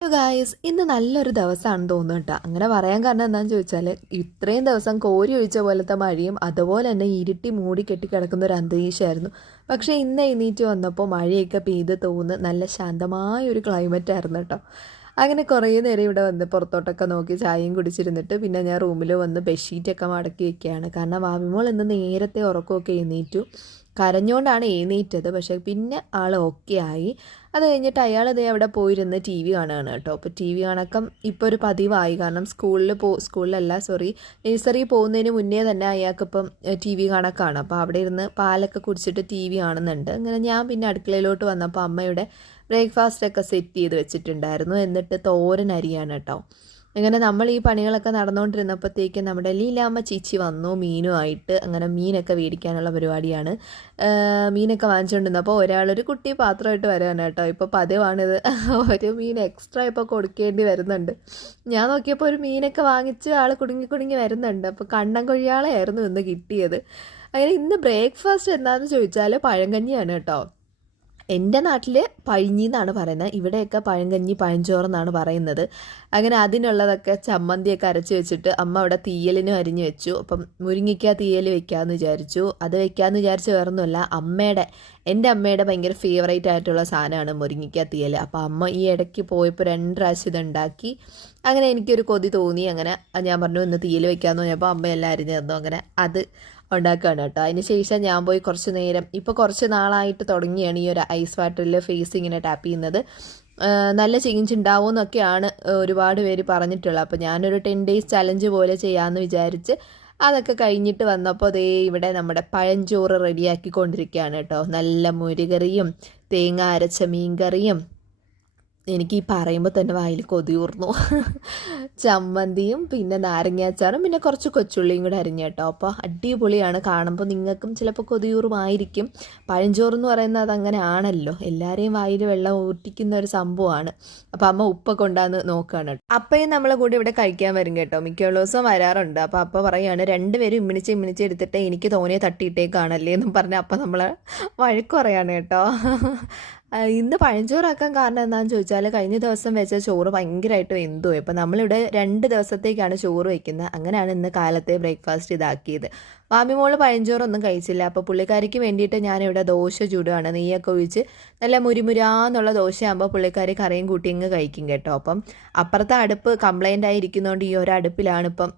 Guys ഇന്ന് നല്ലൊരു ദിവസമാണെന്ന് തോന്നുന്നു കേട്ടോ. അങ്ങനെ പറയാൻ കാരണം എന്താണെന്ന് ചോദിച്ചാൽ ഇത്രയും ദിവസം കോരി ഒഴിച്ച പോലത്തെ മഴയും അതുപോലെ തന്നെ ഇരുട്ടി മൂടി കെട്ടിക്കിടക്കുന്ന ഒരു അന്തരീക്ഷമായിരുന്നു. പക്ഷേ ഇന്ന് എഴുന്നേറ്റ് വന്നപ്പോൾ മഴയൊക്കെ പെയ്ത് തോന്നുന്നു നല്ല ശാന്തമായ ഒരു ക്ലൈമറ്റ് കേട്ടോ. അങ്ങനെ കുറേ നേരം ഇവിടെ വന്ന് പുറത്തോട്ടൊക്കെ നോക്കി ചായയും കുടിച്ചിരുന്നിട്ട് പിന്നെ ഞാൻ റൂമിൽ വന്ന് ബെഡ്ഷീറ്റൊക്കെ മടക്കി വെക്കുകയാണ്. കാരണം വാവിമോൾ ഇന്ന് നേരത്തെ ഉറക്കമൊക്കെ എഴുന്നേറ്റു. കരഞ്ഞുകൊണ്ടാണ് എഴുന്നേറ്റത്. പക്ഷേ പിന്നെ ആൾ ഓക്കെ ആയി. അത് കഴിഞ്ഞിട്ട് അയാൾ ഇതേ അവിടെ പോയിരുന്ന് ടി വി കാണുകയാണ് കേട്ടോ. അപ്പോൾ ടി വി കണക്കം ഇപ്പോൾ ഒരു പതിവായി. കാരണം സ്കൂളിൽ പോ സ്കൂളിലല്ല സോറി നഴ്സറി പോകുന്നതിന് മുന്നേ തന്നെ അയാൾക്കിപ്പം ടി വി കണക്കാണ്. അപ്പോൾ അവിടെ ഇരുന്ന് പാലൊക്കെ കുടിച്ചിട്ട് ടി വി കാണുന്നുണ്ട്. അങ്ങനെ ഞാൻ പിന്നെ അടുക്കളയിലോട്ട് വന്നപ്പോൾ അമ്മയുടെ ബ്രേക്ക്ഫാസ്റ്റ് ഒക്കെ സെറ്റ് ചെയ്ത് വെച്ചിട്ടുണ്ടായിരുന്നു. എന്നിട്ട് തോരൻ അരിയാണ് കേട്ടോ അങ്ങനെ നമ്മൾ ഈ പണികളൊക്കെ നടന്നുകൊണ്ടിരുന്നപ്പോഴത്തേക്കും നമ്മുടെ ലീലാമ്മ ചീച്ചി വന്നു മീനുമായിട്ട് അങ്ങനെ മീനൊക്കെ മേടിക്കാനുള്ള പരിപാടിയാണ്. മീനൊക്കെ വാങ്ങിച്ചുകൊണ്ടിരുന്നപ്പോൾ ഒരാളൊരു കുട്ടി പാത്രമായിട്ട് വരാനാണ് കേട്ടോ ഇപ്പോൾ പതിവാണിത്. ഒരു മീൻ എക്സ്ട്രാ ഇപ്പോൾ കൊടുക്കേണ്ടി വരുന്നുണ്ട്. ഞാൻ നോക്കിയപ്പോൾ ഒരു മീനൊക്കെ വാങ്ങിച്ച് ആൾ കുടുങ്ങി കുടുങ്ങി വരുന്നുണ്ട്. അപ്പോൾ കണ്ണൻ കൊഴിയാളെയായിരുന്നു ഇന്ന് കിട്ടിയത്. അങ്ങനെ ഇന്ന് ബ്രേക്ക്ഫാസ്റ്റ് എന്താണെന്ന് ചോദിച്ചാൽ പഴങ്കഞ്ഞിയാണ് കേട്ടോ എന്റെ നാട്ടിൽ പഴിഞ്ഞി എന്നാണ് പറയുന്നത്. ഇവിടെയൊക്കെ പഴങ്കഞ്ഞി പഴഞ്ചോറെന്നാണ് പറയുന്നത്. അങ്ങനെ അതിനുള്ളതൊക്കെ ചമ്മന്തിയൊക്കെ അരച്ച് വെച്ചിട്ട് അമ്മ അവിടെ തീയലിനും അരിഞ്ഞു വെച്ചു. അപ്പം മുരിങ്ങിക്ക തീയൽ വെക്കാമെന്ന് വിചാരിച്ചു. അത് വെക്കാമെന്ന് വിചാരിച്ച് വേറൊന്നുമല്ല അമ്മയുടെ എന്റെ അമ്മയുടെ ഭയങ്കര ഫേവറേറ്റ് ആയിട്ടുള്ള സാധനമാണ് മുരിങ്ങിക്ക തീയൽ. അപ്പോൾ അമ്മ ഈ ഇടയ്ക്ക് പോയപ്പോൾ രണ്ട് പ്രാവശ്യം ഇതുണ്ടാക്കി. അങ്ങനെ എനിക്കൊരു കൊതി തോന്നി. അങ്ങനെ ഞാൻ പറഞ്ഞു ഇന്ന് തീയൽ വെക്കാമെന്ന് പറഞ്ഞപ്പോൾ അമ്മ എല്ലാം അരിഞ്ഞു തന്നു. അങ്ങനെ അത് ഉണ്ടാക്കുകയാണ് കേട്ടോ. അതിന് ശേഷം ഞാൻ പോയി കുറച്ച് നേരം ഇപ്പോൾ കുറച്ച് നാളായിട്ട് തുടങ്ങിയാണ് ഈ ഒരു ഐസ് വാട്ടറിൽ ഫേസ് ഇങ്ങനെ ടാപ്പ് ചെയ്യുന്നത്. നല്ല ചേഞ്ച് ഉണ്ടാവുമെന്നൊക്കെയാണ് ഒരുപാട് പേര് പറഞ്ഞിട്ടുള്ളത്. അപ്പോൾ ഞാനൊരു ടെൻ ഡേയ്സ് ചലഞ്ച് പോലെ ചെയ്യാമെന്ന് വിചാരിച്ച് അതൊക്കെ കഴിഞ്ഞിട്ട് വന്നപ്പോൾ ദേ ഇവിടെ നമ്മുടെ പഴഞ്ചോറ് റെഡിയാക്കിക്കൊണ്ടിരിക്കുകയാണ് കേട്ടോ. നല്ല മുരുകറിയും തേങ്ങ അരച്ച മീൻകറിയും എനിക്ക് ഈ പറയുമ്പോൾ തന്നെ വായിൽ കൊതിയൂർന്നു ചമ്മന്തിയും പിന്നെ നാരങ്ങാച്ചാറും പിന്നെ കുറച്ച് കൊച്ചുള്ളിയും കൂടെ അരിഞ്ഞ കേട്ടോ. അപ്പോൾ അടിപൊളിയാണ്. കാണുമ്പോൾ നിങ്ങൾക്കും ചിലപ്പോൾ കൊതിയൂറുമായിരിക്കും പഴഞ്ചോറെന്ന് പറയുന്നത് അതങ്ങനെ ആണല്ലോ എല്ലാവരെയും വായിൽ വെള്ളം ഊറ്റിക്കുന്ന ഒരു സംഭവമാണ്. അപ്പോൾ അമ്മ ഉപ്പ കൊണ്ടാന്ന് നോക്കുകയാണ് അപ്പയും നമ്മളെ കൂടി ഇവിടെ കഴിക്കാൻ വരും കേട്ടോ. മിക്കുള്ള ദിവസം വരാറുണ്ട്. അപ്പോൾ അപ്പ പറയുകയാണ് രണ്ടുപേരും ഇമ്മിണിച്ച് ഇമ്മിണിച്ച് എടുത്തിട്ട് എനിക്ക് തോനെ തട്ടിയിട്ടേക്കാണല്ലേ എന്നും പറഞ്ഞ് അപ്പം നമ്മൾ വഴക്കുറയാണ് കേട്ടോ. ഇന്ന് പഴഞ്ചോറാക്കാൻ കാരണം എന്താണെന്ന് ചോദിച്ചാൽ കഴിഞ്ഞ ദിവസം വെച്ച ചോറ് ഭയങ്കരമായിട്ട് വെന്തു ഇപ്പം നമ്മളിവിടെ രണ്ട് ദിവസത്തേക്കാണ് ചോറ് വയ്ക്കുന്നത് അങ്ങനെയാണ് ഇന്ന് കാലത്തെ ബ്രേക്ക്ഫാസ്റ്റ് ഇതാക്കിയത്. മാമിമോൾ പഴഞ്ചോറൊന്നും കഴിച്ചില്ല. അപ്പോൾ പുള്ളിക്കാരിക്ക് വേണ്ടിയിട്ട് ഞാനിവിടെ ദോശ ചൂടുകയാണ് നെയ്യൊക്കെ ഒഴിച്ച് നല്ല മുരിമുരാന്നുള്ള ദോശയാകുമ്പോൾ പുള്ളിക്കാരി കറിയും കൂട്ടി ഇങ്ങ് കഴിക്കും കേട്ടോ. അപ്പം അപ്പുറത്തെ അടുപ്പ് കംപ്ലൈന്റ് ആയിരിക്കുന്നതുകൊണ്ട് ഈ ഒരു അടുപ്പിലാണ് ഇപ്പം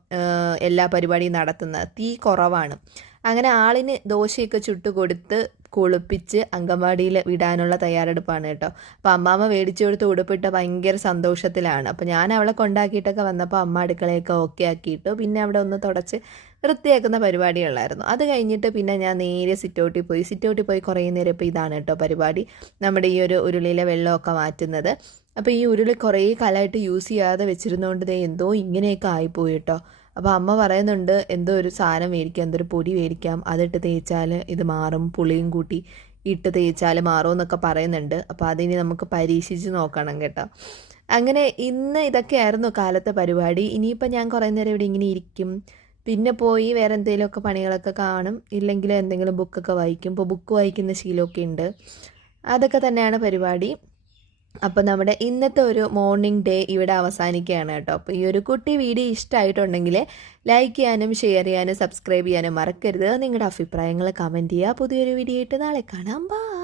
എല്ലാ പരിപാടിയും നടത്തുന്നത്. തീ കുറവാണ്. അങ്ങനെ ആളിന് ദോശയൊക്കെ ചുട്ട് കൊടുത്ത് കുളിപ്പിച്ച് അങ്കമാടിയിൽ വിടാനുള്ള തയ്യാറെടുപ്പാണ് കേട്ടോ. അപ്പോൾ അമ്മാമ്മ മേടിച്ചു കൊടുത്ത് ഉടുപ്പിട്ട ഭയങ്കര സന്തോഷത്തിലാണ്. അപ്പോൾ ഞാൻ അവളെ കൊണ്ടാക്കിയിട്ടൊക്കെ വന്നപ്പോൾ അമ്മ അടുക്കളയൊക്കെ ഓക്കെ ആക്കിയിട്ടു. പിന്നെ അവിടെ ഒന്ന് തുടച്ച് വൃത്തിയാക്കുന്ന പരിപാടികളായിരുന്നു. അത് കഴിഞ്ഞിട്ട് പിന്നെ ഞാൻ നേരെ സിറ്റൗട്ടിൽ പോയി. സിറ്റൗട്ടിൽ പോയി കുറേ നേരം ഇപ്പോൾ ഇതാണ് കേട്ടോ പരിപാടി. നമ്മുടെ ഈ ഒരു ഉരുളിയിലെ വെള്ളമൊക്കെ മാറ്റുന്നത്. അപ്പോൾ ഈ ഉരുളി കുറേ കാലമായിട്ട് യൂസ് ചെയ്യാതെ വെച്ചിരുന്നതുകൊണ്ട് എന്തോ ഇങ്ങനെയൊക്കെ ആയിപ്പോയി കേട്ടോ. അപ്പോൾ അമ്മ പറയുന്നുണ്ട് എന്തോ ഒരു സാധനം മേടിക്കാം എന്തോ ഒരു പൊടി മേടിക്കാം. അതിട്ട് തേച്ചാൽ ഇത് മാറും പുളിയും കൂട്ടി ഇട്ട് തേച്ചാൽ മാറും എന്നൊക്കെ പറയുന്നുണ്ട്. അപ്പോൾ അതിനി നമുക്ക് പരീക്ഷിച്ച് നോക്കണം കേട്ടോ. അങ്ങനെ ഇന്ന് ഇതൊക്കെയായിരുന്നു കാലത്തെ പരിപാടി. ഇനിയിപ്പോൾ ഞാൻ കുറേ നേരം ഇവിടെ ഇങ്ങനെ ഇരിക്കും. പിന്നെ പോയി വേറെ എന്തെങ്കിലുമൊക്കെ പണികളൊക്കെ കാണും. ഇല്ലെങ്കിൽ എന്തെങ്കിലും ബുക്കൊക്കെ വായിക്കും. ഇപ്പോൾ ബുക്ക് വായിക്കുന്ന ശീലമൊക്കെ ഉണ്ട്. അതൊക്കെ തന്നെയാണ് പരിപാടി. അപ്പോൾ നമ്മുടെ ഇന്നത്തെ ഒരു മോർണിംഗ് ഡേ ഇവിടെ അവസാനിക്കുകയാണ് കേട്ടോ. അപ്പോൾ ഈ ഒരു കുട്ടി വീഡിയോ ഇഷ്ടമായിട്ടുണ്ടെങ്കിൽ ലൈക്ക് ചെയ്യാനും ഷെയർ ചെയ്യാനും സബ്സ്ക്രൈബ് ചെയ്യാനും മറക്കരുത്. നിങ്ങളുടെ അഭിപ്രായങ്ങൾ കമന്റ് ചെയ്യുക. പുതിയൊരു വീഡിയോ ആയിട്ട് നാളെ കാണാം. ബാ